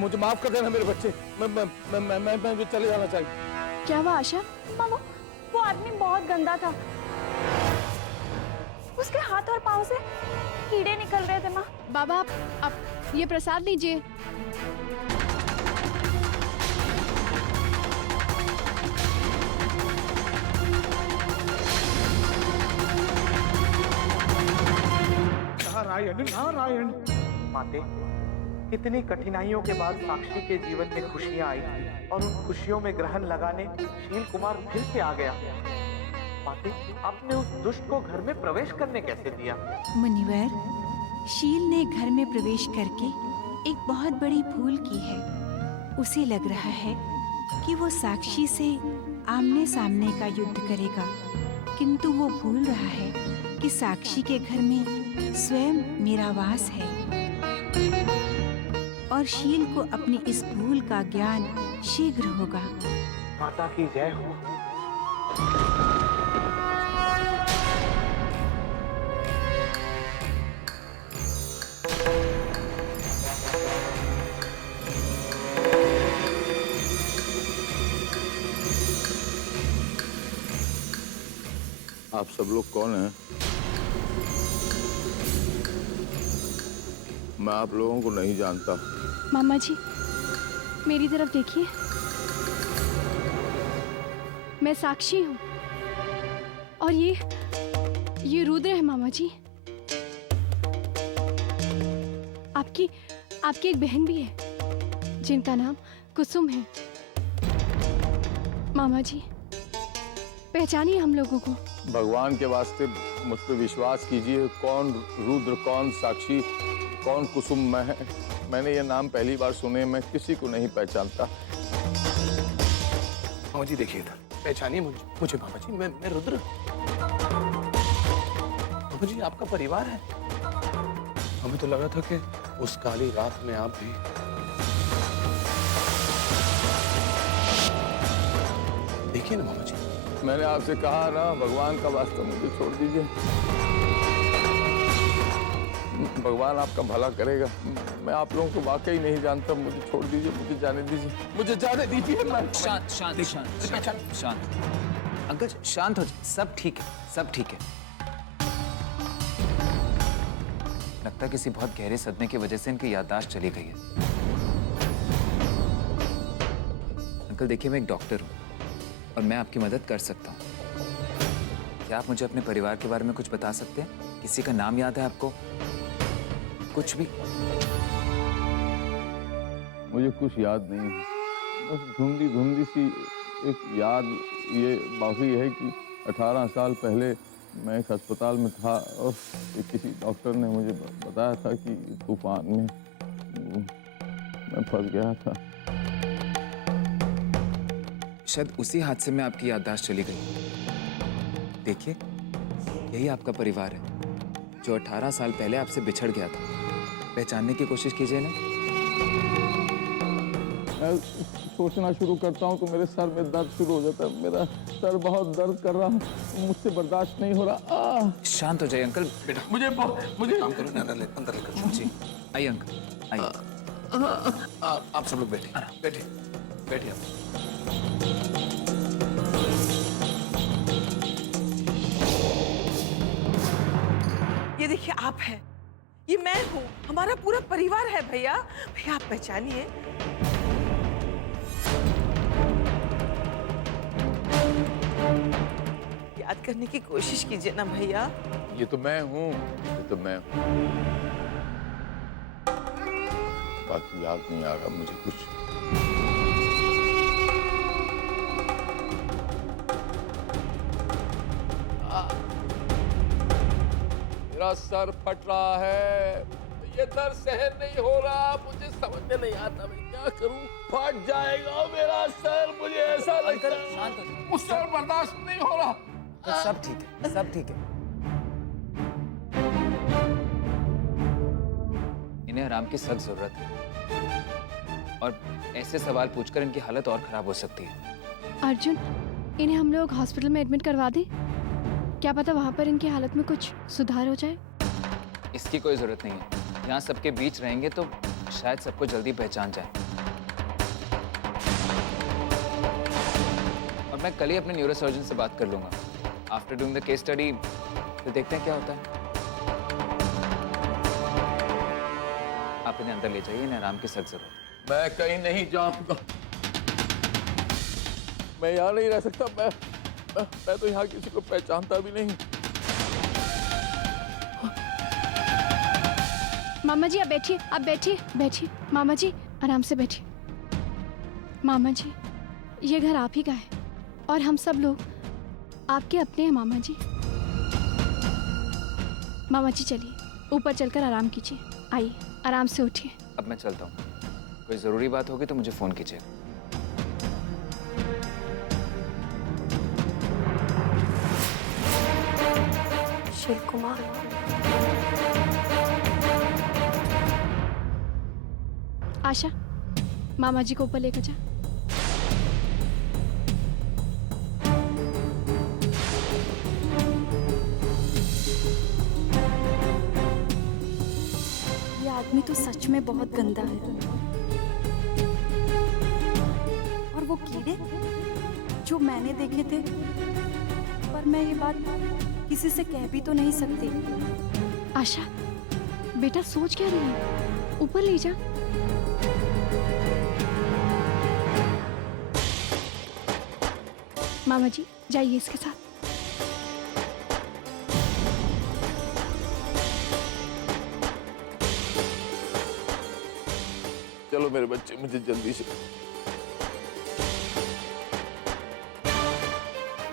मुझे माफ कर देना मेरे बच्चे, मैं भी चले जाना चाहिए। क्या हुआ आशा? माँ वो आदमी बहुत गंदा था, उसके हाथ और पाँव से कीड़े निकल रहे थे। माँ बाबा आप ये प्रसाद लीजिए। नारायण नारायण। माते, कितनी कठिनाइयों के बाद साक्षी के जीवन में खुशियां आई और उन खुशियों में ग्रहण लगाने शील कुमार फिर से आ गया। माते, आपने उस दुष्ट को घर में प्रवेश करने कैसे दिया? मुनिवर, शील ने घर में प्रवेश करके एक बहुत बड़ी भूल की है। उसे लग रहा है कि वो साक्षी से आमने सामने का युद्ध करेगा, किंतु वो भूल रहा है कि साक्षी के घर में स्वयं मेरा वास है और शील को अपनी इस भूल का ज्ञान शीघ्र होगा। माता की जय हो। आप सब लोग कौन हैं? मैं आप लोगों को नहीं जानता। मामा जी मेरी तरफ देखिए, मैं साक्षी हूँ और ये रुद्र है मामा जी। आपकी एक बहन भी है जिनका नाम कुसुम है। मामा जी पहचानिए हम लोगों को। भगवान के वास्ते मुझ पर विश्वास कीजिए। कौन रुद्र, कौन साक्षी, कौन कुसुम मैंने ये नाम पहली बार सुने। मैं किसी को नहीं पहचानता। मामा जी देखिए इधर, पहचानिए मुझे मामा जी। मैं रुद्र। मामा जी आपका परिवार है। हमें तो लगा था कि उस काली रात में आप भी। देखिए ना मामा जी, मैंने आपसे कहा ना, भगवान का वास्ता मुझे छोड़ दीजिए। भगवान आपका भला करेगा। मैं आप लोगों को वाकई नहीं जानता। मुझे छोड़ दीजिए, मुझे जाने दीजिए, मुझे जाने दीजिए। शांत शांत शांत शांत अंकल, शांत हो जाए। सब ठीक है, सब ठीक है। लगता है किसी बहुत गहरे सदमे की वजह से इनकी याददाश्त चली गई है। अंकल देखिए, मैं एक डॉक्टर हूँ और मैं आपकी मदद कर सकता हूँ। क्या आप मुझे अपने परिवार के बारे में कुछ बता सकते हैं? किसी का नाम याद है आपको? कुछ भी? मुझे कुछ याद नहीं है। बस धुंधली सी एक याद ये बाकी है कि 18 साल पहले मैं एक अस्पताल में था और किसी डॉक्टर ने मुझे बताया था कि तूफान में मैं फंस गया था। शायद उसी हादसे में आपकी याददाश्त चली गई। देखिए, यही आपका परिवार है जो 18 साल पहले आपसे बिछड़ गया था। पहचानने की कोशिश कीजिए ना। मैं सोचना शुरू करता हूँ तो मेरे सर में दर्द शुरू हो जाता है। मेरा सर बहुत दर्द कर रहा है, मुझसे बर्दाश्त नहीं हो रहा। शांत हो जाइए अंकल। बेटा मुझे काम करो ना, अंदर लेकर जी आइए अंकल, आइए। आप सब लोग बैठिए आप। ये देखिए आप हैं, ये मैं हूँ, हमारा पूरा परिवार है भैया। भैया आप पहचानिए। याद करने की कोशिश कीजिए ना भैया। ये तो मैं हूँ, ये तो मैं हूँ। बाकी याद नहीं आ रहा मुझे कुछ। मेरा सर फट रहा है, ये दर्द सहन नहीं हो रहा। मुझे समझ में नहीं आता मैं क्या करूं। फट जाएगा मेरा सर, मुझे ऐसा लगता है। शांत हो जाइए। उस सर बर्दाश्त नहीं हो रहा। तो सब ठीक है, सब ठीक है। इन्हें आराम की सख्त जरूरत है और ऐसे सवाल पूछकर इनकी हालत और खराब हो सकती है। अर्जुन, इन्हें हम लोग हॉस्पिटल में एडमिट करवा दें? क्या पता वहाँ पर इनकी हालत में कुछ सुधार हो जाए। इसकी कोई जरूरत नहीं है। यहाँ सबके बीच रहेंगे तो शायद सबको जल्दी पहचान जाए। और मैं कल ही अपने न्यूरो सर्जन से बात कर लूंगा। After doing the case study तो देखते हैं क्या होता है। आप इन्हें अंदर ले जाइए, इन्हें आराम की सख्त जरूरत है। मैं कहीं नहीं जाऊंगा, मैं यहाँ नहीं रह सकता। मैं तो यहाँ किसी को पहचानता भी नहीं। मामा जी आप बैठिए, आप बैठिए, बैठिए मामा जी, आराम से बैठिए। मामा जी ये घर आप ही का है और हम सब लोग आपके अपने हैं मामा जी। मामा जी चलिए ऊपर चलकर आराम कीजिए, आइए आराम से उठिए। अब मैं चलता हूँ, कोई ज़रूरी बात होगी तो मुझे फ़ोन कीजिए। शिव कुमार, आशा मामा जी को ऊपर लेकर जा। ये आदमी तो सच में बहुत गंदा है। और वो कीड़े जो मैंने देखे थे, पर मैं ये बात किसी से कह भी तो नहीं सकती। आशा बेटा सोच क्या रही है, ऊपर ले जा। मामा जी जाइए इसके साथ। चलो मेरे बच्चे, मुझे जल्दी से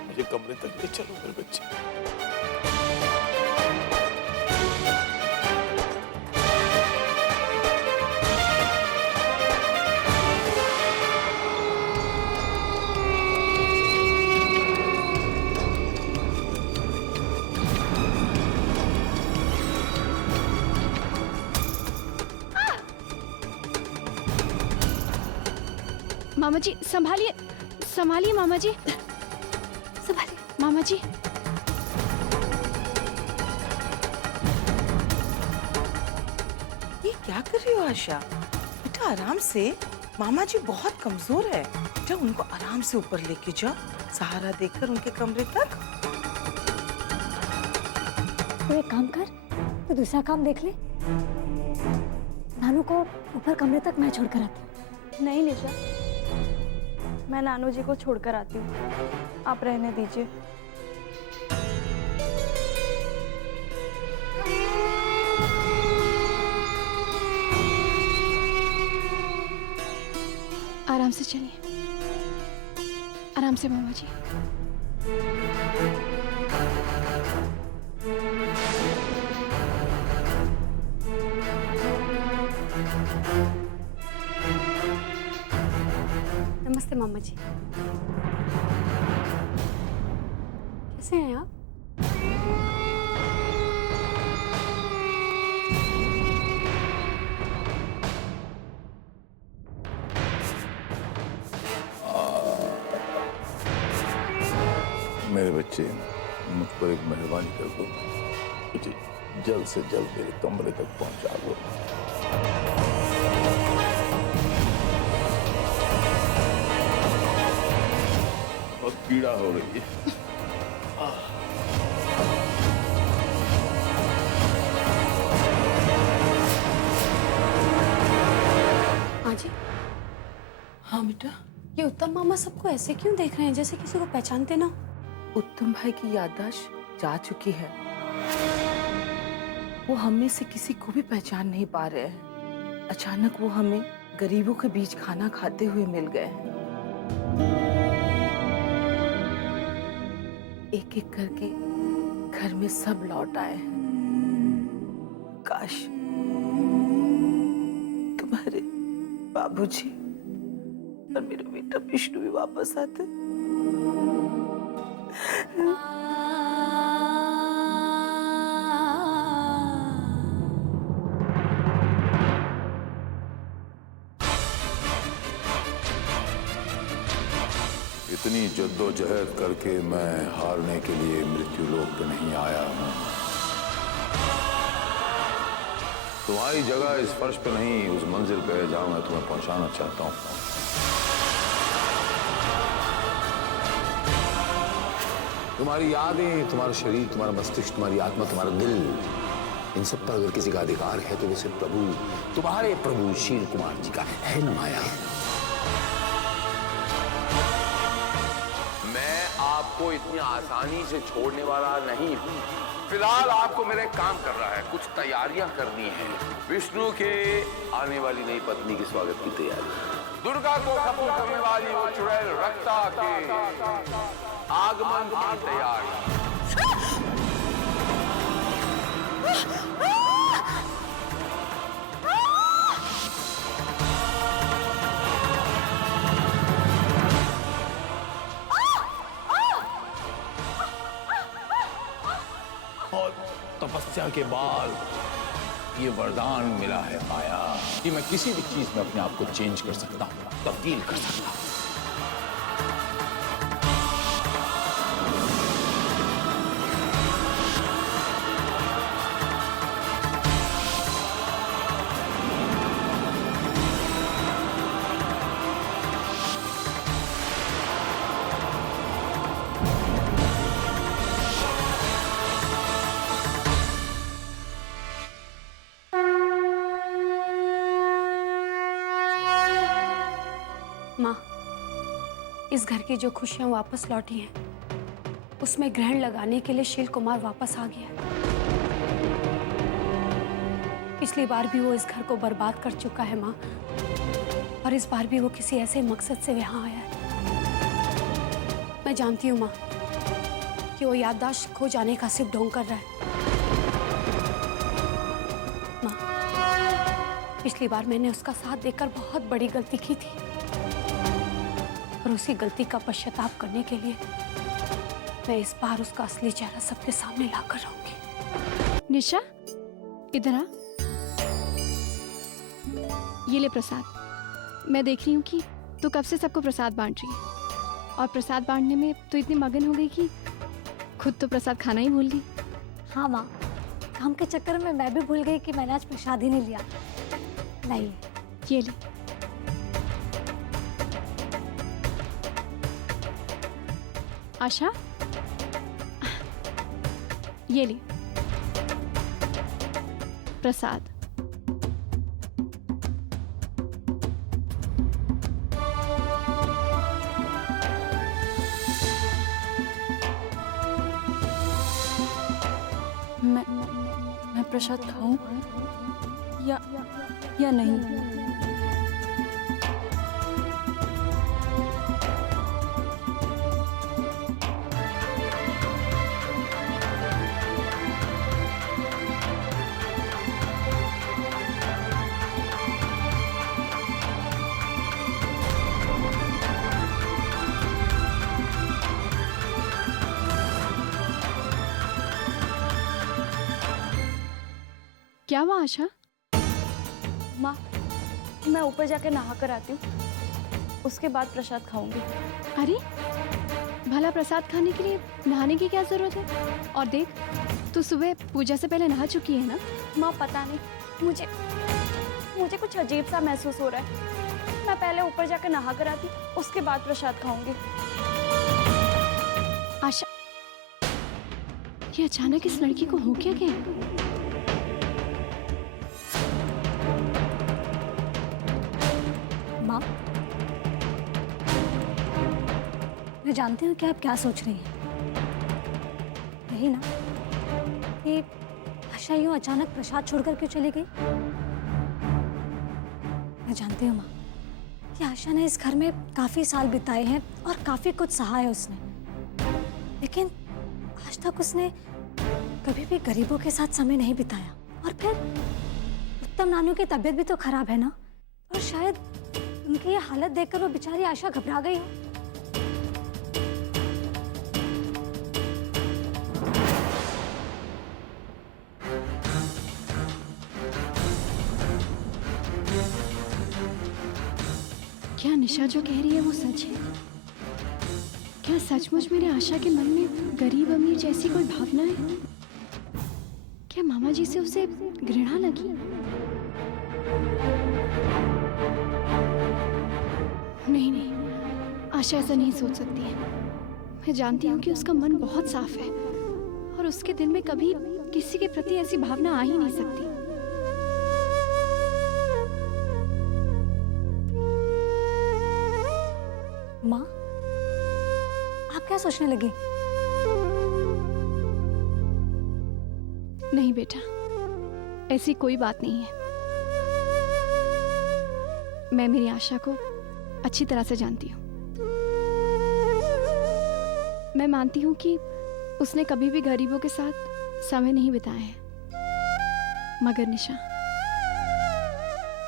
मुझे कमरे तक ले चलो मेरे बच्चे। मामा जी संभालिए, संभालिए मामा जी, संभालिए मामा जी। ये क्या कर रही हो आशा? बेटा आराम से, मामा जी बहुत कमजोर है। बेटा उनको आराम से ऊपर लेके जाओ, सहारा देकर उनके कमरे तक। तो एक काम कर, तो दूसरा काम देख ले। नानू को ऊपर कमरे तक मैं छोड़कर आती हूँ। नहीं निशा, मैं नानू जी को छोड़कर आती हूँ, आप रहने दीजिए। आराम से चलिए, आराम से मामा जी। नमस्ते मामा जी, कैसे हैं आप? मेरे बच्चे, मुझ पर एक मेहरबानी कर दो, मुझे जल्द से जल्द मेरे कमरे तक पहुंचा दो। बहुत पीड़ा हो रही है। हाँ जी। हाँ बेटा। ये उत्तम मामा सबको ऐसे क्यों देख रहे हैं, जैसे किसी को पहचानते ना? उत्तम भाई की याददाश्त जा चुकी है, वो हम में से किसी को भी पहचान नहीं पा रहे हैं। अचानक वो हमें गरीबों के बीच खाना खाते हुए मिल गए हैं। एक एक करके घर में सब लौट आए हैं। काश तुम्हारे बाबूजी और मेरा बेटा विष्णु भी वापस आते। इतनी जद्दोजहद करके मैं हारने के लिए मृत्यु लोक पे नहीं आया हूँ। तुम्हारी जगह इस फर्श पे नहीं, उस मंजिल पे है जहां मैं तुम्हें पहुंचाना चाहता हूँ। तुम्हारी यादें, तुम्हारा शरीर, तुम्हारा मस्तिष्क, तुम्हारी आत्मा, तुम्हारा दिल, इन सब पर अगर किसी का अधिकार है तो वो सिर्फ प्रभु, तुम्हारे प्रभु शील कुमार जी का है न माया। मैं आपको इतनी आसानी से छोड़ने वाला नहीं हूं। फिलहाल आपको मेरा एक काम कर रहा है, कुछ तैयारियां करनी है। विष्णु के आने वाली नई पत्नी के स्वागत की तैयारी, दुर्गा को खत्म करने वाली वो चुड़ैल रक्ता के आगमन की तैयारी। और तपस्या के बाद ये वरदान मिला है माया कि मैं किसी भी चीज में अपने आप को चेंज कर सकता हूं, तब्दील कर सकता हूं। माँ, इस घर की जो खुशियां वापस लौटी हैं, उसमें ग्रहण लगाने के लिए शील कुमार वापस आ गया। पिछली बार भी वो इस घर को बर्बाद कर चुका है माँ, और इस बार भी वो किसी ऐसे मकसद से यहाँ आया है। मैं जानती हूँ माँ कि वो याददाश्त खो जाने का सिर्फ ढोंग कर रहा है। माँ, पिछली बार मैंने उसका साथ देकर बहुत बड़ी गलती की थी, और उसी गलती का पश्चाताप करने के लिए मैं इस बार उसका असली चेहरा सबके सामने लाकर रहूंगी। निशा, इधर आ। ये ले प्रसाद। मैं देख रही हूँ कि तू कब से सबको प्रसाद बांट रही है, और प्रसाद बांटने में तू इतनी मगन हो गई कि खुद तो प्रसाद खाना ही भूल गई। हाँ माँ, काम के चक्कर में मैं भी भूल गई कि मैंने आज प्रसाद ही नहीं लिया। नहीं, ये ले। आशा, ये ले प्रसाद। मैं प्रसाद खाऊं या नहीं? क्या हुआ आशा? माँ, मैं ऊपर जाकर नहा कर आती हूँ, उसके बाद प्रसाद खाऊंगी। अरे भला प्रसाद खाने के लिए नहाने की क्या जरूरत है? और देख, तू सुबह पूजा से पहले नहा चुकी है ना। माँ पता नहीं, मुझे कुछ अजीब सा महसूस हो रहा है। मैं पहले ऊपर जाकर नहा कर आती, उसके बाद प्रसाद खाऊंगी। आशा, ये अचानक इस लड़की को हो क्या गया? माँ, मैं जानती हूँ कि आप क्या सोच रही हैं। यही ना कि आशा यूं अचानक प्रसाद छोड़कर क्यों चली गई। मैं जानती हूँ माँ कि आशा ने इस घर में काफी साल बिताए हैं और काफी कुछ सहा है उसने, लेकिन आज तक उसने कभी भी गरीबों के साथ समय नहीं बिताया। और फिर उत्तम नानू की तबीयत भी तो खराब है ना, और शायद उनकी ये हालत देखकर वो बेचारी आशा घबरा गई हो। क्या निशा जो कह रही है वो सच है? क्या सचमुच मेरे आशा के मन में गरीब अमीर जैसी कोई भावना है? क्या मामा जी से उसे घृणा लगी? नहीं, आशा ऐसा नहीं सोच सकती है। मैं जानती हूँ कि उसका मन बहुत साफ है और उसके दिल में कभी किसी के प्रति ऐसी भावना आ ही नहीं सकती। माँ, आप क्या सोचने लगी? नहीं बेटा, ऐसी कोई बात नहीं है। मैं मेरी आशा को अच्छी तरह से जानती हूँ। मैं मानती हूँ कि उसने कभी भी गरीबों के साथ समय नहीं बिताया है, मगर निशा,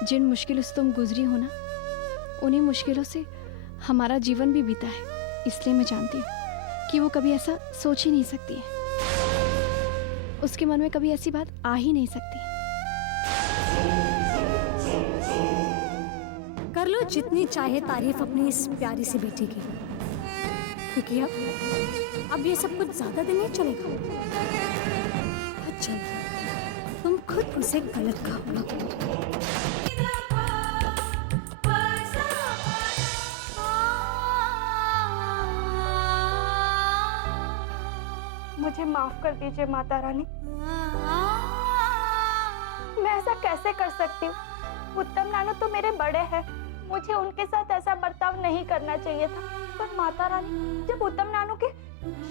जिन मुश्किलों से तुम गुजरी हो ना, उन्हीं मुश्किलों से हमारा जीवन भी बीता है। इसलिए मैं जानती हूँ कि वो कभी ऐसा सोच ही नहीं सकती है। उसके मन में कभी ऐसी बात आ ही नहीं सकती। कर लो जितनी चाहे तारीफ अपनी इस प्यारी सी बेटी की, क्योंकि अब ये सब कुछ ज्यादा दिन नहीं चलेगा। बहुत जल्द तुम खुद उसे गलत कहोगे। मुझे माफ कर दीजिए माता रानी। मैं ऐसा कैसे कर सकती हूँ? उत्तम नानू तो मेरे बड़े हैं, मुझे उनके साथ ऐसा बर्ताव नहीं करना चाहिए था। पर माता रानी, जब उत्तम नानू के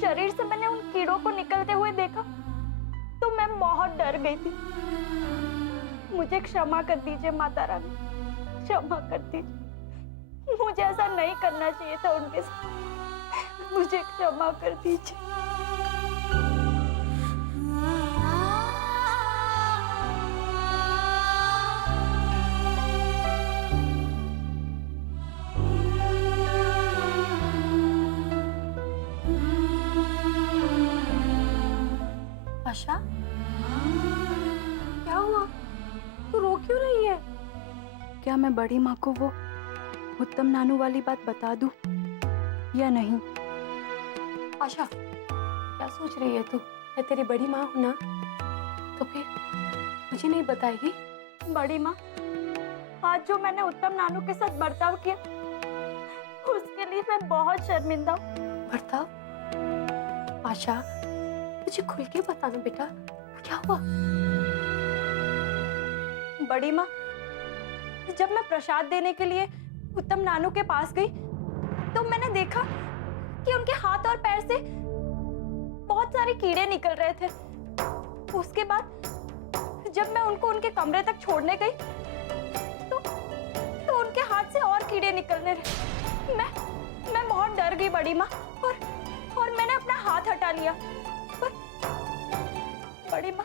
शरीर से मैंने उन कीड़ों को निकलते हुए देखा तो मैं बहुत डर गई थी। मुझे क्षमा कर दीजिए माता रानी, क्षमा कर दीजिए। मुझे ऐसा नहीं करना चाहिए था उनके साथ। मुझे क्षमा कर दीजिए। आशा, क्या हुआ? तू रो क्यों रही है? क्या मैं बड़ी माँ को वो उत्तम नानू वाली बात बता दूं या नहीं? आशा, क्या सोच रही है तू? मैं तेरी बड़ी माँ हूं ना, तो फिर मुझे नहीं बताएगी? बड़ी माँ, आज जो मैंने उत्तम नानू के साथ बर्ताव किया उसके लिए मैं बहुत शर्मिंदा हूँ। बर्ताव? आशा, मुझे खुल के बताना बेटा, क्या हुआ? बड़ी माँ, जब मैं प्रसाद देने के लिए उत्तम नानू के पास गई तो मैंने देखा कि उनके हाथ और पैर से बहुत सारे कीड़े निकल रहे थे। उसके बाद जब मैं उनको उनके कमरे तक छोड़ने गई तो उनके हाथ से और कीड़े निकलने लगे। मैं बहुत डर गई बड़ी माँ, और मैंने अपना हाथ हटा लिया। बड़ी माँ,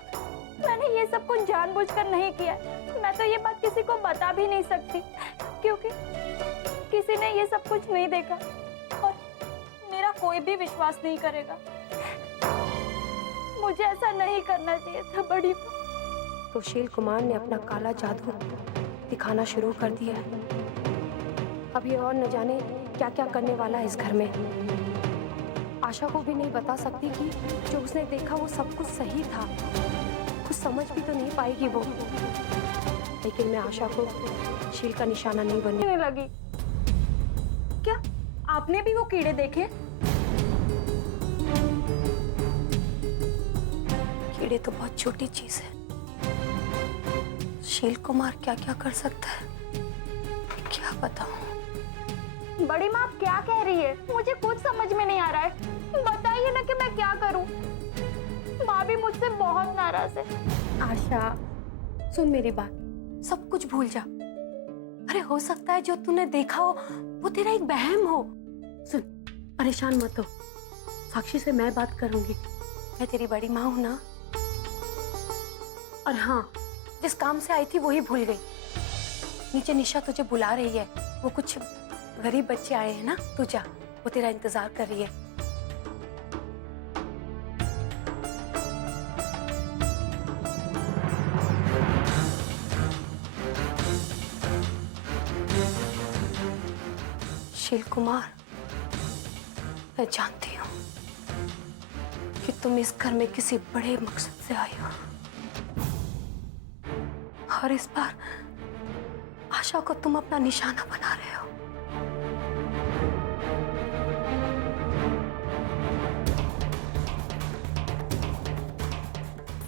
मैंने ये सब कुछ जानबूझकर नहीं किया। मैं तो ये बात किसी को बता भी नहीं सकती, क्योंकि किसी ने ये सब कुछ नहीं देखा और मेरा कोई भी विश्वास नहीं करेगा। मुझे ऐसा नहीं करना चाहिए था बड़ी माँ। तो शील कुमार ने अपना काला जादू दिखाना शुरू कर दिया है। अब ये और न जाने क्या क्या करने वाला है इस घर में। आशा को भी नहीं बता सकती कि जो उसने देखा वो सब कुछ सही था। कुछ समझ भी तो नहीं पाएगी वो। लेकिन मैं आशा को शील का निशाना नहीं बनने लगी। क्या आपने भी वो कीड़े देखे? कीड़े तो बहुत छोटी चीज है। शील कुमार क्या क्या कर सकता है, क्या बताऊं? बड़ी माँ, आप क्या कह रही है? मुझे कुछ समझ में नहीं आ रहा है। बताइए ना कि मैं क्या करूं। माँ भी मुझसे बहुत नाराज है। आशा, सुन मेरी बात, सब कुछ भूल जा। अरे हो सकता है जो तूने देखा हो वो तेरा एक वहम हो। सुन, परेशान मत हो, साक्षी से मैं बात करूंगी। मैं तेरी बड़ी माँ हूं ना। और हाँ, जिस काम से आई थी वही भूल गई। नीचे निशा तुझे बुला रही है। वो कुछ गरीब बच्चे आए हैं ना, तू जा, वो तेरा इंतजार कर रही है। शील कुमार, मैं जानती हूँ कि तुम इस घर में किसी बड़े मकसद से आई हो, और इस बार आशा को तुम अपना निशाना बना रहे हो।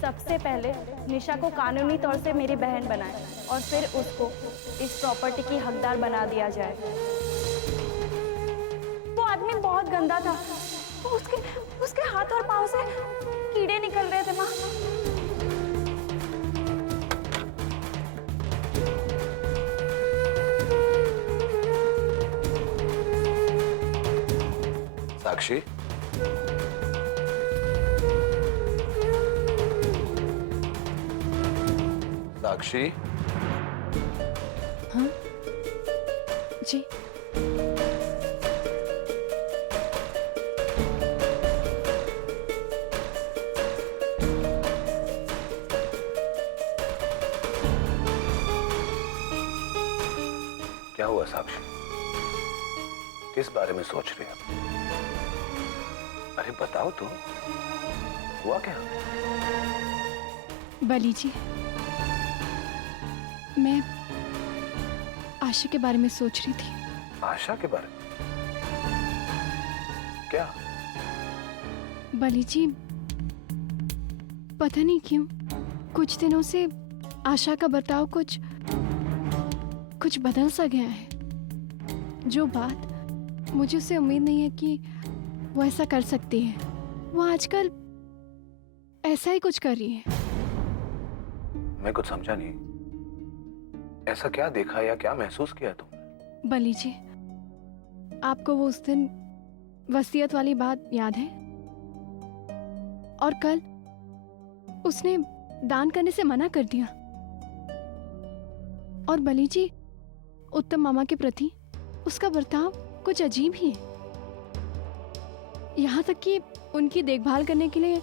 सबसे पहले निशा को कानूनी तौर से मेरी बहन बनाए और फिर उसको इस प्रॉपर्टी की हकदार बना दिया जाए। वो आदमी बहुत गंदा था। उसके हाथ और पांव से कीड़े निकल रहे थे माँ। साक्षी, साक्षी, हाँ जी। क्या हुआ साक्षी? किस बारे में सोच रही हो? अरे बताओ तो, हुआ क्या? बली जी, मैं आशा के बारे में सोच रही थी। आशा के बारे में? क्या? बली जी, पता नहीं क्यों कुछ दिनों से आशा का बर्ताव कुछ बदल सा गया है। जो बात मुझे उससे उम्मीद नहीं है कि वो ऐसा कर सकती है, वो आजकल ऐसा ही कुछ कर रही है। मैं कुछ समझा नहीं। ऐसा क्या देखा या क्या महसूस किया तुमने? बली जी, आपको वो उस दिन वसीयत वाली बात याद है? और कल उसने दान करने से मना कर दिया। और बली जी, उत्तम मामा के प्रति उसका बर्ताव कुछ अजीब ही है। यहाँ तक कि उनकी देखभाल करने के लिए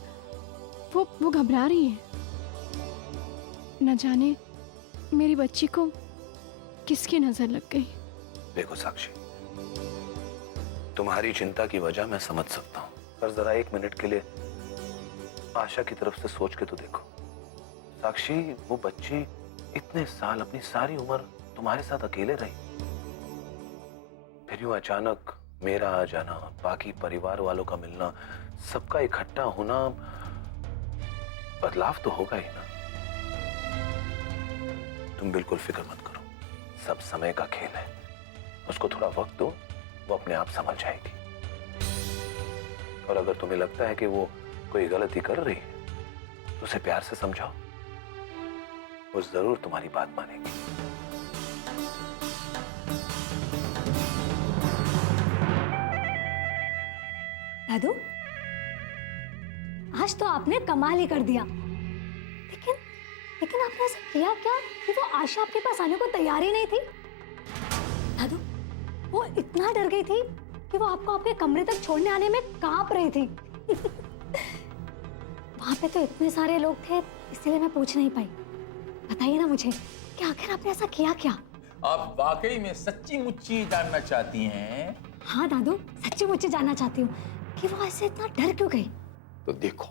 वो घबरा रही है। न जाने मेरी बच्ची को किसकी नजर लग गई। देखो साक्षी, तुम्हारी चिंता की वजह मैं समझ सकता हूँ, पर जरा एक मिनट के लिए आशा की तरफ से सोच के तो देखो। साक्षी, वो बच्ची इतने साल, अपनी सारी उम्र तुम्हारे साथ अकेले रही, फिर यूं अचानक मेरा आ जाना, बाकी परिवार वालों का मिलना, सबका इकट्ठा होना, बदलाव तो होगा ही ना। तुम बिल्कुल फिक्र मत करो, सब समय का खेल है। उसको थोड़ा वक्त दो, वो अपने आप संभल जाएगी। और अगर तुम्हें लगता है कि वो कोई गलती कर रही है तो उसे प्यार से समझाओ, वो जरूर तुम्हारी बात मानेगी। दादू, आज तो आपने कमाल ही कर दिया। लेकिन आपने ऐसा किया क्या कि वो आशा आपके पास आने को तैयार ही नहीं थी? दादू, वो इतना डर गई थी कि वो आपको आपके कमरे तक छोड़ने आने में कांप रही थी। वहां पे तो इतने सारे लोग थे, इसलिए मैं पूछ नहीं पाई। बताइए ना मुझे कि आखिर आपने ऐसा किया क्या? आप वाकई में सच्ची मुच्ची जानना चाहती हैं? हाँ दादू, सच्ची मुच्ची जानना चाहती हूँ कि वो ऐसे इतना डर क्यों गई। तो देखो,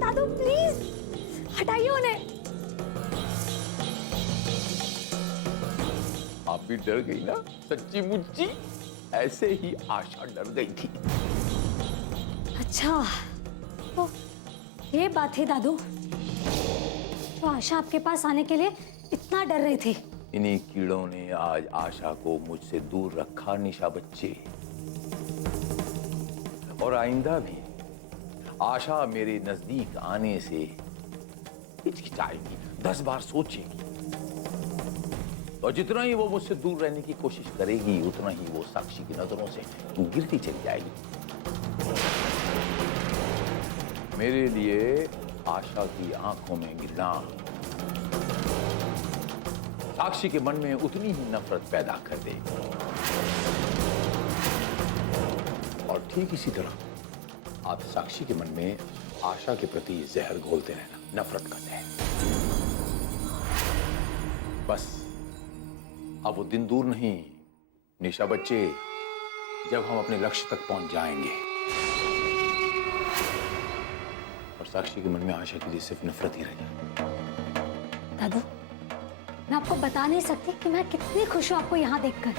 दादू प्लीज हटाइए उन्हें। आप भी डर गई ना? सच्ची मुच्ची ऐसे ही आशा डर गई थी। अच्छा, तो ये बात है दादू, तो आशा आपके पास आने के लिए इतना डर रही थी। इन्हीं कीड़ों ने आज आशा को मुझसे दूर रखा निशा बच्चे, और आइंदा भी आशा मेरे नजदीक आने से हिचकिचाएगी, 10 बार सोचेगी, और जितना ही वो मुझसे दूर रहने की कोशिश करेगी उतना ही वो साक्षी की नजरों से गिरती चली जाएगी। मेरे लिए आशा की आंखों में गिरना साक्षी के मन में उतनी ही नफरत पैदा कर देगी। और ठीक इसी तरह आप साक्षी के मन में आशा के प्रति जहर घोलते रहना। नफरत करते हैं। बस अब वो दिन दूर नहीं निशा बच्चे, जब हम अपने लक्ष्य तक पहुंच जाएंगे और साक्षी के मन में आशा के लिए सिर्फ नफरत ही रहेगी। दादू, मैं आपको बता नहीं सकती कि मैं कितनी खुश हूँ आपको यहाँ देखकर।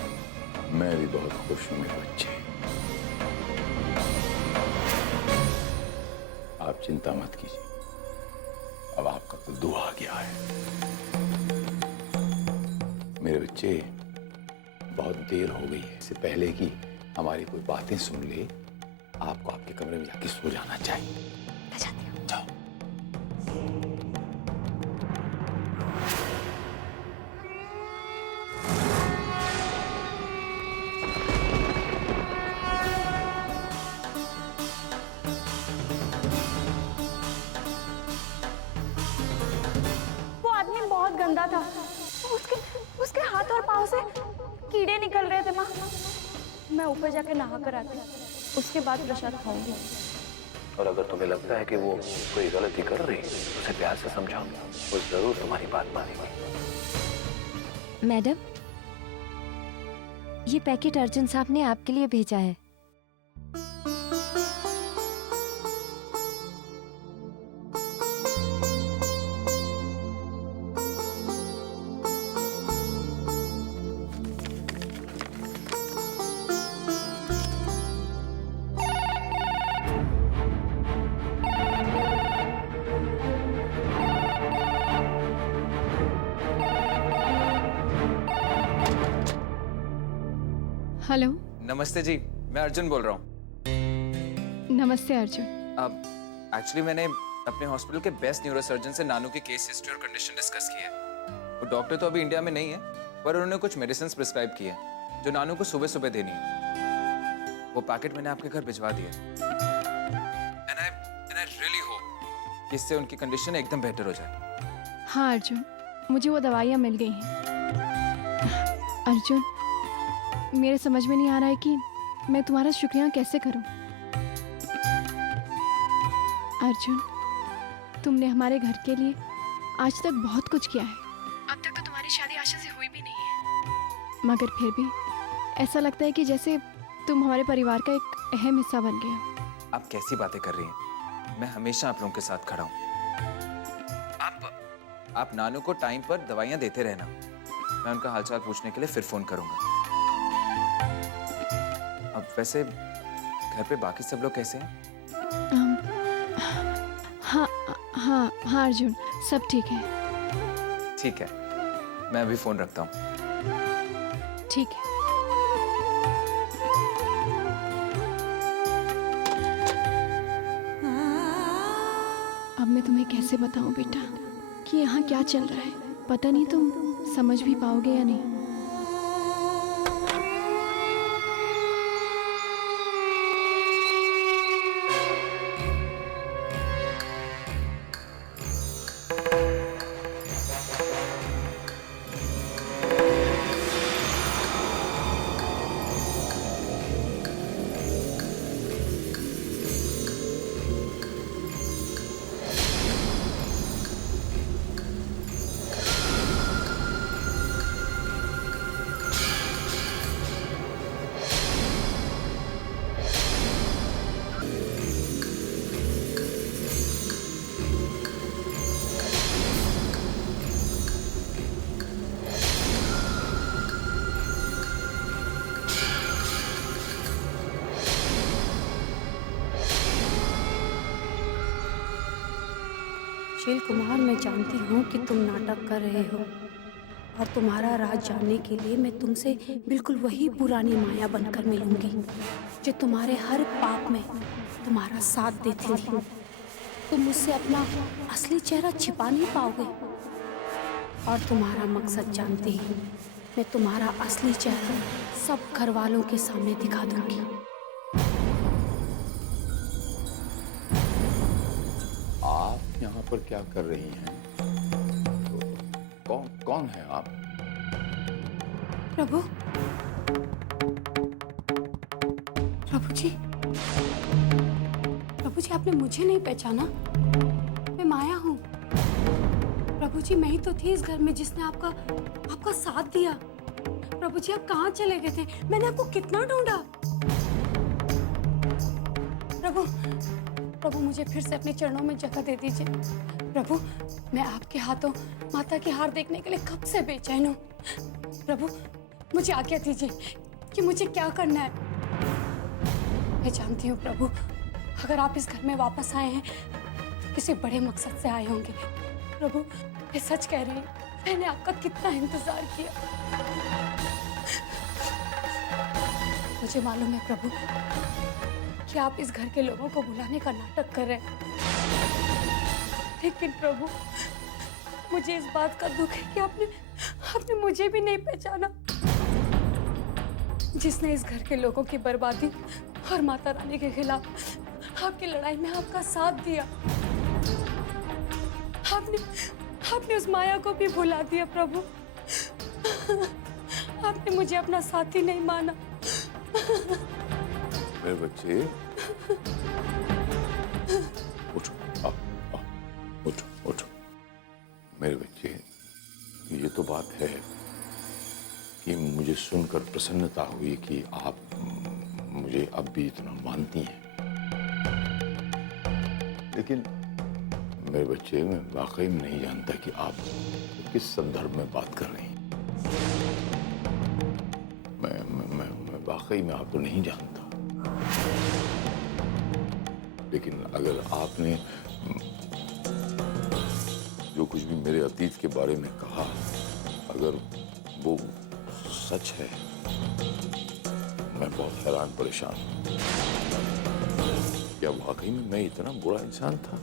मैं भी बहुत खुश हूं मेरे बच्चे। आप चिंता मत कीजिए, अब आपका तो दुआ आ गया है। मेरे बच्चे, बहुत देर हो गई है, इससे पहले कि हमारी कोई बातें सुन ले, आपको आपके कमरे में जाके सो जाना चाहिए। मैं जाती हूँ। जाओ। वो आदमी बहुत गंदा था। उसके हाथ और पाँव से कीड़े निकल रहे थे माँ। मैं ऊपर जाके नहा कर आती हूँ, उसके बाद प्रसाद खाऊंगी। और अगर तुम्हें लगता है कि वो कोई गलती कर रही है, उसे प्यार से समझाओ, वो जरूर तुम्हारी बात मानेगी। मैडम, ये पैकेट अर्जुन साहब ने आपके लिए भेजा है। हेलो। नमस्ते जी, मैं अर्जुन बोल रहा हूँ। नमस्ते अर्जुन। अब एक्चुअली मैंने अपने हॉस्पिटल के बेस्ट न्यूरोसर्जन से नानू की केस हिस्ट्री और कंडीशन डिस्कस की है। वो डॉक्टर तो अभी इंडिया में नहीं है, पर उन्होंने कुछ मेडिसिन प्रिस्क्राइब की है जो नानू को सुबह सुबह देनी है। वो पैकेट मैंने आपके घर भिजवा दिया। एंड आई रियली होप कि इससे उनकी कंडीशन एकदम बेहतर हो जाए। हाँ अर्जुन, मुझे वो दवाइयाँ मिल गई हैं। अर्जुन, मेरे समझ में नहीं आ रहा है कि मैं तुम्हारा शुक्रिया कैसे करूं। अर्जुन, तुमने हमारे घर के लिए आज तक बहुत कुछ किया है। अब तक तो तुम्हारी शादी आशा से हुई भी नहीं है, मगर फिर भी ऐसा लगता है कि जैसे तुम हमारे परिवार का एक अहम हिस्सा बन गए हो। आप कैसी बातें कर रही हैं? मैं हमेशा आप लोगों के साथ खड़ा हूँ। आप नानू को टाइम पर दवाइयाँ देते रहना। मैं उनका हालचाल पूछने के लिए फिर फोन करूंगा। अब वैसे घर पे बाकी सब लोग कैसे हैं? हाँ हाँ हाँ अर्जुन, सब ठीक है। ठीक है, मैं अभी फोन रखता हूँ। ठीक है। अब मैं तुम्हें कैसे बताऊं बेटा कि यहाँ क्या चल रहा है। पता नहीं तुम समझ भी पाओगे या नहीं। शील कुमार, मैं जानती हूँ कि तुम नाटक कर रहे हो और तुम्हारा राज जानने के लिए मैं तुमसे बिल्कुल वही पुरानी माया बनकर मिलूंगी जो तुम्हारे हर पाप में तुम्हारा साथ देती थी। तुम मुझसे अपना असली चेहरा छिपा नहीं पाओगे और तुम्हारा मकसद जानते ही मैं तुम्हारा असली चेहरा सब घर वालों के सामने दिखा दूंगी। आप यहाँ पर क्या कर रही हैं? कौन है आप? प्रभु, प्रभु जी, आपने मुझे नहीं पहचाना? मैं माया हूँ। प्रभु जी, मैं ही तो थी इस घर में जिसने आपका साथ दिया। प्रभु जी, आप कहाँ चले गए थे? मैंने आपको कितना ढूंढा। प्रभु मुझे फिर से अपने चरणों में जगह दे दीजिए। प्रभु, मैं आपके हाथों माता की हार देखने के लिए कब से बेचैन हूँ। प्रभु, मुझे आज्ञा दीजिए कि मुझे क्या करना है। मैं जानती हूँ प्रभु, अगर आप इस घर में वापस आए हैं किसी बड़े मकसद से आए होंगे। प्रभु, मैं सच कह रही हूँ, मैंने आपका कितना इंतजार किया। मुझे मालूम है प्रभु कि आप इस घर के लोगों को बुलाने का नाटक कर रहे हैं, लेकिन प्रभु मुझे इस बात का दुख है कि आपने मुझे भी नहीं पहचाना, जिसने इस घर के लोगों की बर्बादी और माता रानी के खिलाफ आपकी लड़ाई में आपका साथ दिया। आपने उस माया को भी भुला दिया प्रभु। आपने मुझे अपना साथी नहीं माना। मेरे बच्चे, उठो, उठो। मेरे बच्चे, ये तो बात है कि मुझे सुनकर प्रसन्नता हुई कि आप मुझे अब भी इतना मानती हैं। लेकिन मेरे बच्चे, मैं वाकई में नहीं जानता कि आप किस संदर्भ में बात कर रही हैं। मैं वाकई में आपको नहीं जानता। लेकिन अगर आपने जो कुछ भी मेरे अतीत के बारे में कहा, अगर वो सच है, मैं बहुत हैरान परेशान हूं। क्या वाकई में मैं इतना बुरा इंसान था?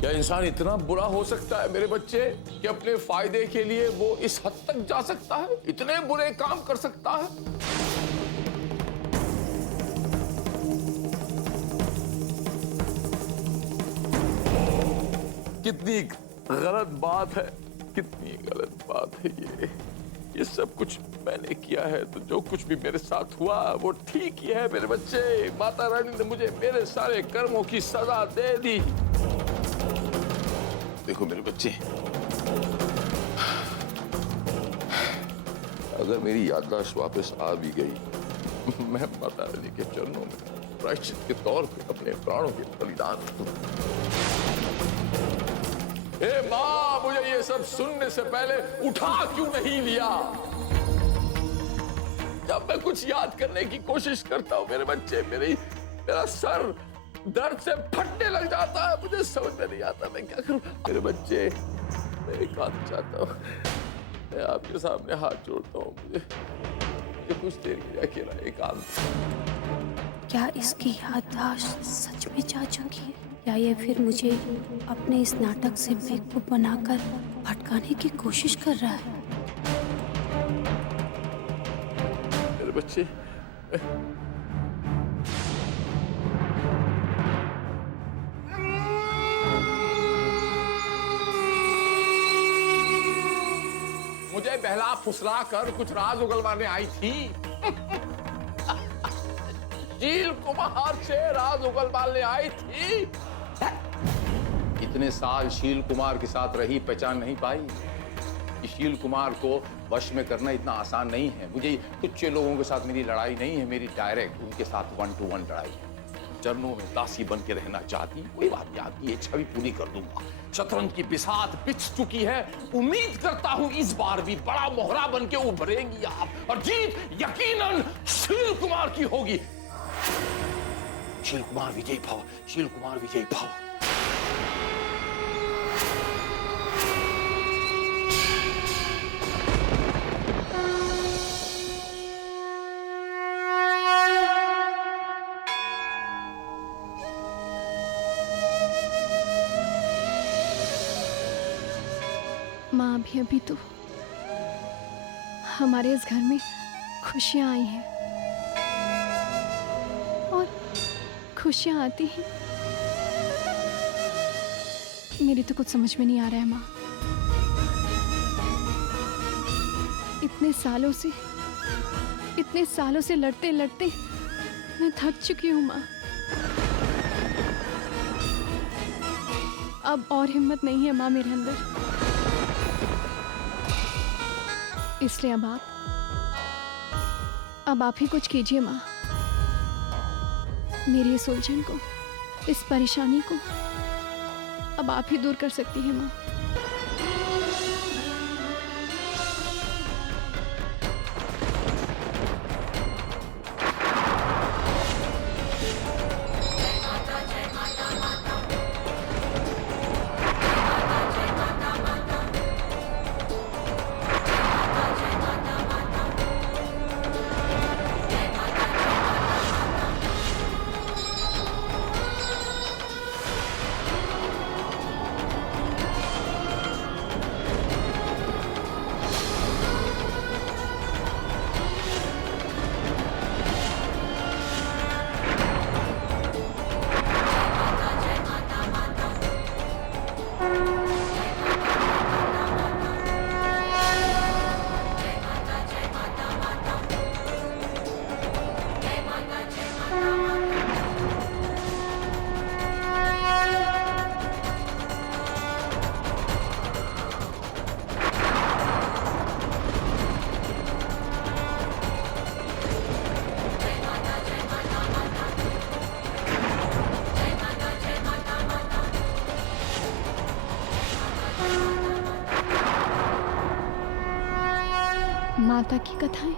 क्या इंसान इतना बुरा हो सकता है मेरे बच्चे कि अपने फायदे के लिए वो इस हद तक जा सकता है, इतने बुरे काम कर सकता है? कितनी गलत बात है, कितनी गलत बात है ये सब कुछ मैंने किया है। तो जो कुछ भी मेरे साथ हुआ वो ठीक ही है मेरे बच्चे। माता रानी ने मुझे मेरे सारे कर्मों की सजा दे दी। देखो मेरे बच्चे, अगर मेरी याददाश्त वापस आ भी गई, मैं माता रानी के चरणों में प्रायश्चित के तौर पे अपने प्राणों के बलिदान दूं। माँ, मुझे ये सब सुनने से पहले उठा क्यों नहीं लिया? जब मैं कुछ याद करने की कोशिश करता हूँ मेरे बच्चे, मेरा सर दर्द से फटने लग जाता है। मुझे समझ में नहीं आता मैं क्या करूं। मेरे बच्चे, मैं एक बात चाहता हूँ, मैं आपके सामने हाथ जोड़ता हूँ। मुझे कुछ देर के लिए अकेला एकांत। क्या इसकी याददाश्त सच में जा चुकी है, या ये फिर मुझे अपने इस नाटक से बेवकूफ बनाकर भटकाने की कोशिश कर रहा है? मेरे बच्चे, मुझे बहला फुसला कर कुछ राज उगलवाने आई थी। शील कुमार से राज उगलवाने आई थी। इतने साल शील कुमार के साथ रही, पहचान नहीं पाई कि शील कुमार को वश में करना इतना आसान नहीं है। मुझे कुछ लोगों के साथ मेरी लड़ाई नहीं है, मेरी डायरेक्ट उनके साथ 1-to-1 लड़ाई है। चरणों में दासी बन के रहना चाहती, कोई बात नहीं, आपकी ये छवि पूरी कर दूंगा। शतरंज की बिसात बिछ चुकी है, उम्मीद करता हूं इस बार भी बड़ा मोहरा बन के उभरेंगी आप, और जीत यकीनन शील कुमार की होगी। शील कुमार विजयी भव, शील कुमार विजयी भव। माँ, अभी तो हमारे इस घर में खुशियाँ आई हैं, और खुशियाँ आती हैं, मेरी तो कुछ समझ में नहीं आ रहा है माँ। इतने सालों से लड़ते लड़ते मैं थक चुकी हूँ माँ। अब और हिम्मत नहीं है माँ मेरे अंदर, इसलिए अब आप ही कुछ कीजिए माँ। मेरी इस उलझन को, इस परेशानी को अब आप ही दूर कर सकती हैं माँ। माता की कथाएं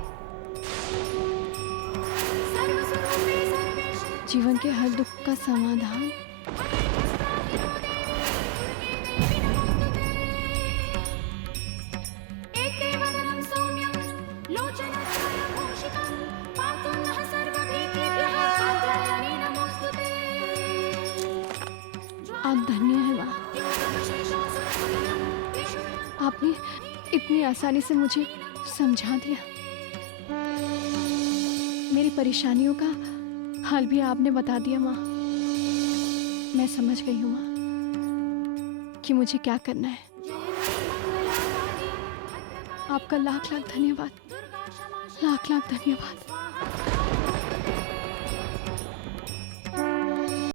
जीवन के हर दुख का समाधान। आप धन्य हैं माँ, आपने इतनी आसानी से मुझे समझा दिया। मेरी परेशानियों का हल भी आपने बता दिया माँ। मैं समझ गई हूँ माँ कि मुझे क्या करना है। आपका लाख लाख धन्यवाद, लाख लाख धन्यवाद।